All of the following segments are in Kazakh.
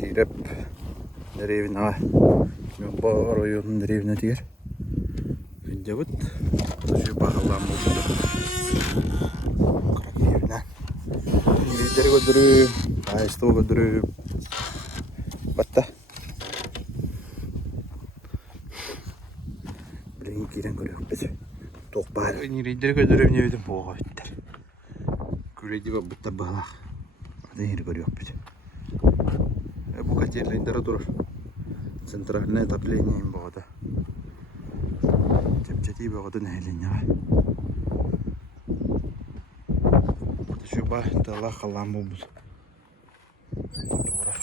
Kirep nerevine Mümba rayonun nerevine diğer. Jabut şu bahalam oldu. Krakirne. İngilizleri götürüp, Aysto götürüp. Batta. Bilen kiren görüyor biz. Tokbar. İngilizleri götürüp ne dedim bu gider. Küredi ve butta balık. Ada yeri görüyor biz. Bu kaçerlerinde durur. Центральное отопление им было, да. Тепчати было, да, на линии. Это еще ба, это лахаламу будет. Дура.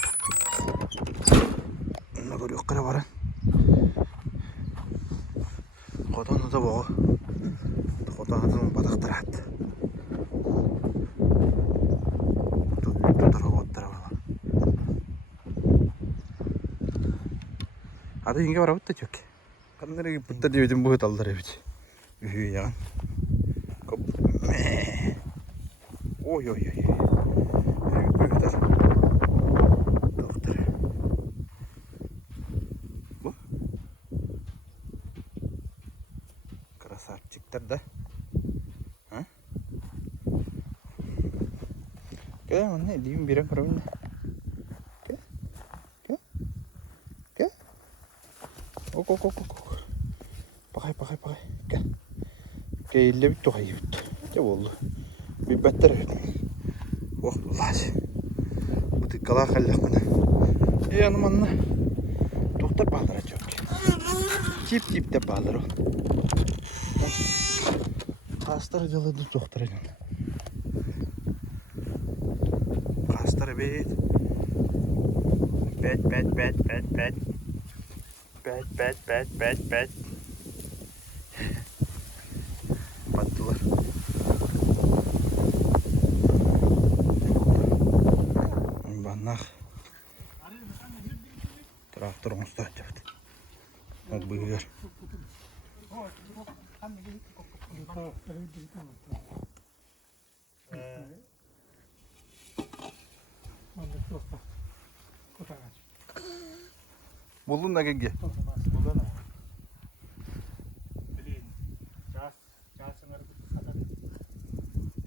Ну, говорю, кровара. Хотан это было. Хотан это он подохтрат. Тут дорого трава. Ada inge var avutta çok. Kanları putta diyedim bu tallar evet. Ya. Oy oy oy. Büyükler. Doktor. Bu. Krasavчиктар da. Ha? Gel ne diyeyim bir an karabın. Ok. Bakay. Gel. Gel bitti o hayıt. Ne oldu? Bir better. Oh Allah. Bu tıkkala kallak bana. Yanımanla. Doktor bağlara çok. Tip de bağlar o. Kastar caladı doktora canım. Kastar bet. Bet. Battılar. Bannak. Traktör onu tutacak. O büyür. Buldun da gel.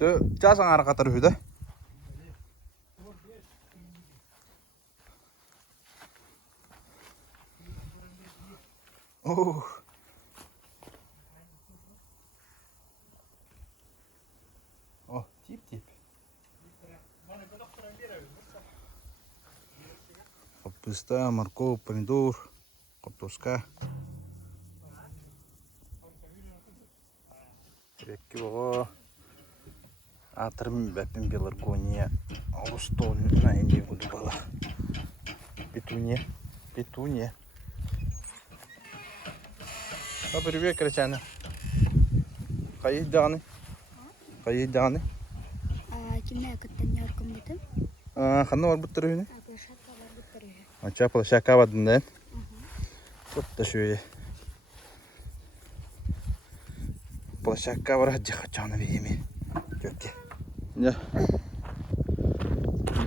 Tuh, cas ngarah kata ruh Oh. Oh, tip. Kapusta, морковь, помидор, картошка. Çilekki baba. Atırım bepin belargonia. Ağustos'una indi bu bala. Petunia. Привет, кричана. Кайданы. Kimler katlanıyor kumbutum? Ханна var bu tarafı. Açça площадка var dünden. Тут да şöyle. Площадка var hacı kaçanı beyimi. Yok ki. Ya.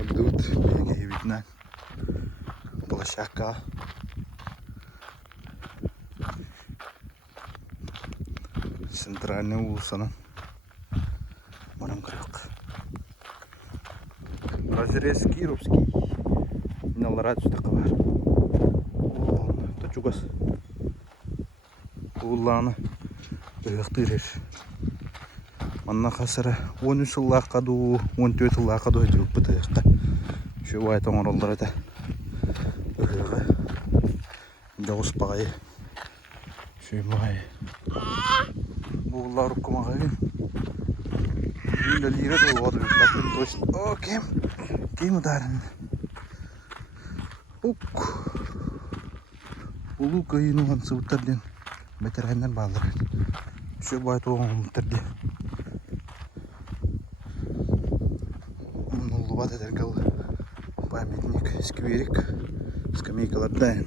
Тут бегай видно. Площадка. Центральный улусанın. Барам кырык. Разрез Кировский. Наларат сюда var. Тут чугас. Уланы. Ыктырыр. Манна хасара 13 жыллакка ду, 14 жыллакка ду жүрүп бытыкка. Şu vay toңоролдор да. Ыгыга. Жогус багай. Şu vay. Буллар укмагай. Юля лира да воду, таким точно. О, кем ударен. Ук. Улу кайыны гансы утарден. Бетергенден балдыр. Şu vay toğum utardı. Луват edergal памятник, скверик, скамейкалар дайын.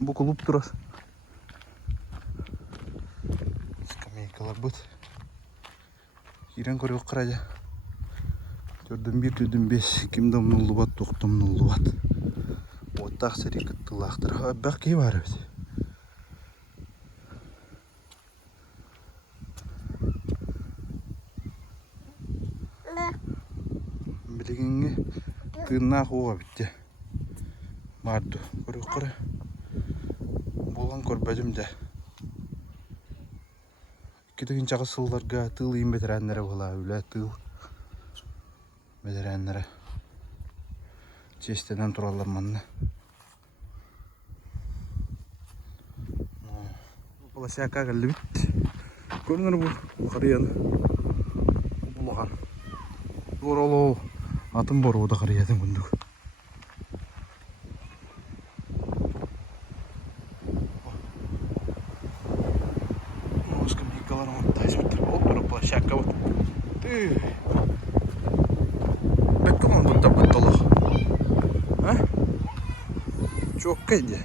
Bu клуб турат. Скамейкалар бут. Кирен көрөк каража. Төрдөн 1, төрдөн 5. Ким домнулу бат, тоқтомнулу бат. Оттақ сәрі күттілақтыр. Бәқ кей бар өз. Білігіңе тыынна қуға бітті. Барды. Көрі қыры. Болған көрбәдім де. Кетігін чағы сылларға тыл ең бәтірәнлері бола. Үлі тыл бәтірәнлері. Честеден туралар манны. Полосяка кәлі бит. Көрінір бұл қарияны. Бұлған. Оралу. Атым бар ода қариядан күндік. Скамейкаларым оттайыз бітір. Ол тұры полосяка бұд. Бәккі мұн бұдда бұттылық. Çok kaydı.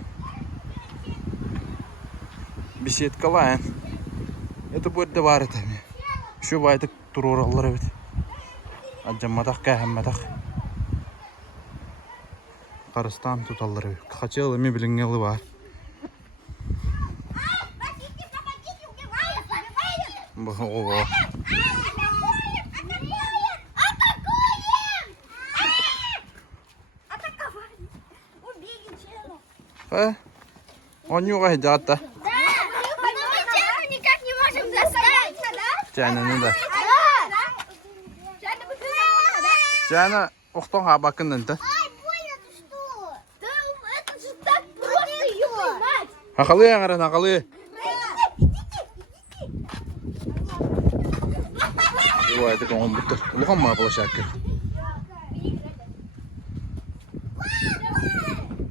Беседка лайн. Это будет довары там. Şu baydık durur oralara bit. Acamadak kahmadak. Karıstan tutalları bit. Kaç yıl mi bilin yılı var. Bu o. Он не уйдет, да? Никак не можем заставить, да? Чайна не да. Чайна, ухтон хабакын да? Ай, больно ты что? Да это же так просто, ёбать! Акылы яңырын, акылы. Ой, это кому будто. Лухан ма площадка.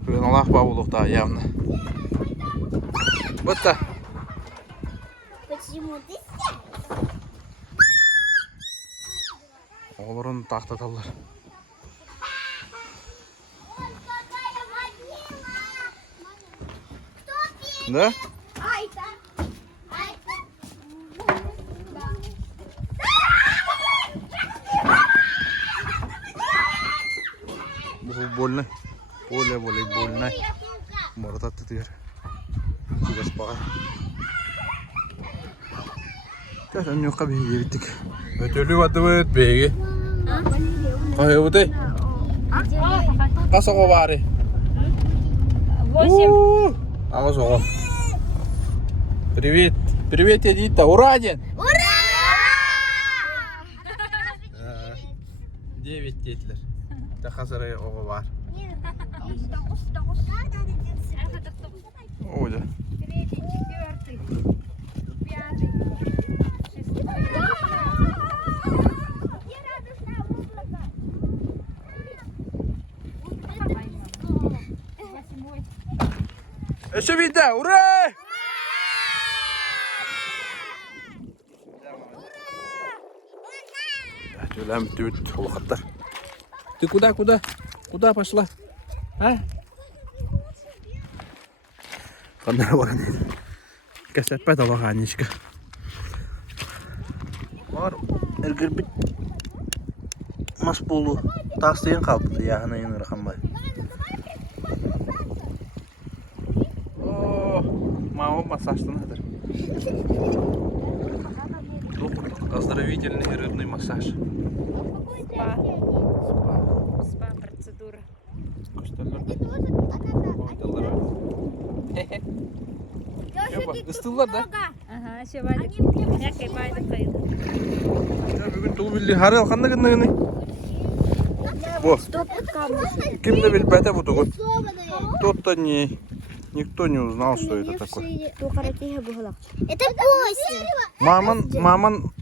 Блин, Аллах бабулухта явно. Вот так. Почему ты Оларын тақтаталар. Да? Больно. Поле волейбольное. Может оттыр. Сейчас пока. Сейчас он не кабинет битик. Ötülü vadı begi. Kahve budu. Kasok bari. 8. А вот. Привет. Привет, Эдита. Ура, дед. Ура! 9 dediler. De hazır oğu var. Öyle. 3, 4, 5, 6. Еще видно, ура! Тюлям тют, лохотар. Ты куда? Куда пошла? А? Қандай бар дейді. Кәсәтпәді алаға нешкі. Бар, әргір біт. Мас болу. Тастайын қалыпты, яғына ең ұрқан бай. Мама массажтан әдір. Оздоровительный рыбный массаж. Спа процедура. Istıllar da. Ага, ще байды. Яқай байды қайды. Бүгін тұл білді хары алқанда кіндігіні. Во. Кімді біл бәті бұты ғой. Тот-то никто не узнал, что это такое. Это Костя. Маман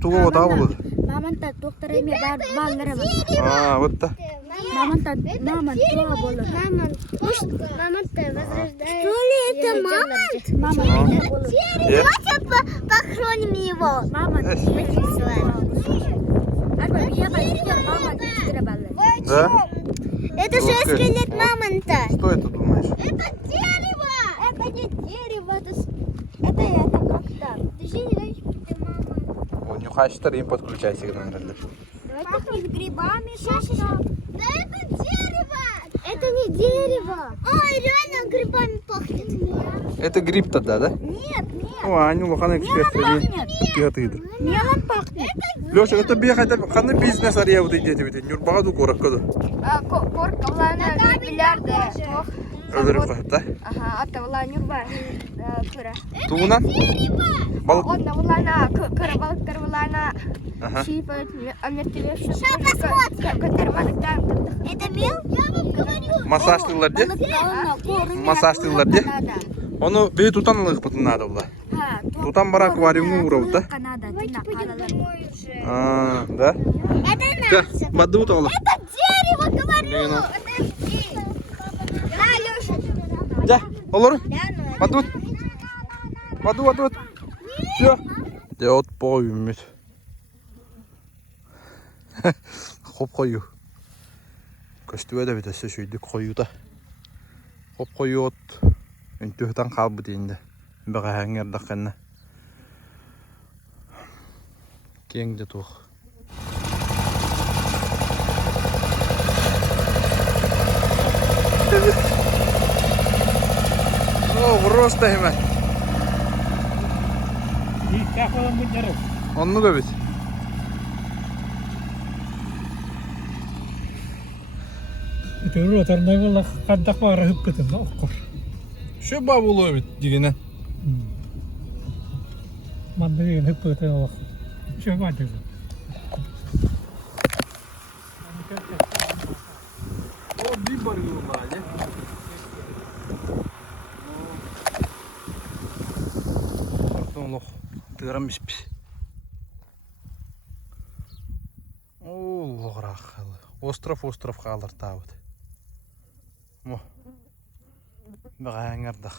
туго да болды. Маман-то доктор еме баллары бар. А, вот так. Маман-то туға болды. Маман-то возрождает. Что ли это маман? Маман болды. Давайте похороним его. Маман. Да? Это 6 лет мамонта. Что это думаешь? Это дерево! Это не дерево, это как-то. Ты же не знаешь, что ты мама. О, нюхач им подключайся к нам. Давай пахнет грибами. Да это дерево! Это не дерево. Ой, реально грибами пахнет. Это гриб тогда, да? Нет. О, Аню лохана экспертами. Мелом пахнет. Леша, это бегать, ханы бизнес ария вот идете, ведь нюрбаду кораккаду. Корка влана миллиарды. Öldürüp da. Ага, ата влана нюрба. Кыра. Туğunan? Balık. Одна влана, кыра балыктар влана. Ага. Щипают, амертелеш. Сейчас посмотрим. Это мел? Я вам говорю. Masajlılar diye. Masajlılar diye. Onu bir tutan alık pıtın adı ola. Tutan bara akvaryumu uğradı da. Aa, da. Это Да, наше. баду то ola. Это дерево, говорю. Ну. Да, Леша. Ja, olur. Да, ну. Badut. Badut. Ja. Det er et på ummet. Hop koyu. Köstüve de vitesse şöyle koyu da. Hop koyu ot. Üntühten kalbı deyinde. Baga hanger da kanna. Keng de tuh. Просто hemen. Onu da bit. Itu rotarna valla kaddak var hıppıtın da okkur. Şu babulu bit digine. Mandırın hıppıtın o. Şu madde. O bir barıyor lan ya. Pardon, tığıram pis. Oo, rahalı. Ostrov kalır tavut. Mo. Bağangardak.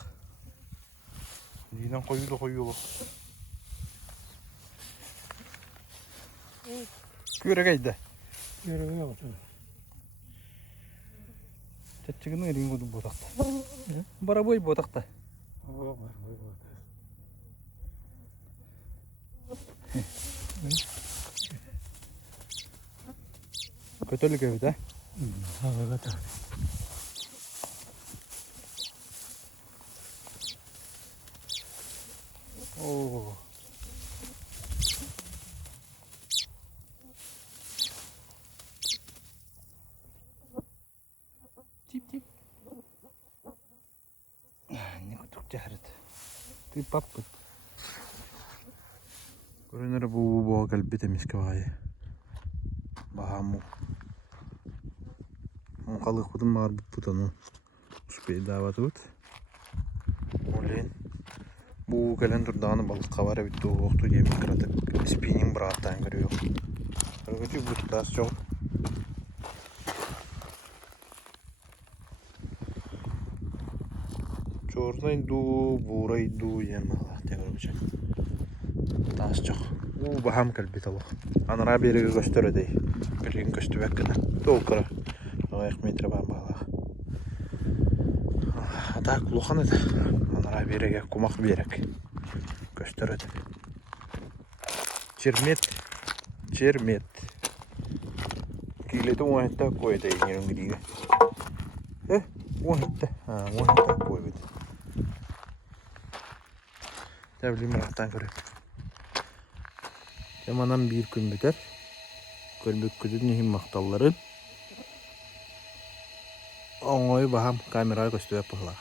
Yine koyulu. Kürekeydi. Yürüye otur. Çatçıgının ringudu botakta. Baraboy botakta. Kötülük evi de. Evet. Oo. Tip. Ne kutuk cahret. Tip appıt. Görünür bu kalbi temiz kavayı. Bahamu. Kalık budum var bu putanu. Uspey davat ut. Oleyin. Bu gelen durdağını balık kavara bitti. Oğuktu yemek kıratık. Spinning bıraktan görüyor. Örgücü bu tutas çok. Çornay du, buğray du yem Allah tekrar bıçak. Tas çok. Bu baham kalbi talık. Anara biri gösteriyor değil. Birliğin göstü bekkine. Doğukara. Ayak metre ben bağlı. Tak luhan edi. Anara biri kumak berek. Gösteriyor. Çirmet. Kile tu wahta koy da yirung gidiga. Wahta koy bit. Tabii meraktan göre. Yamandan bir gün biter. Gölbük küdün nehim maktalların. Oğoy baham kameraya gösterip pıhla.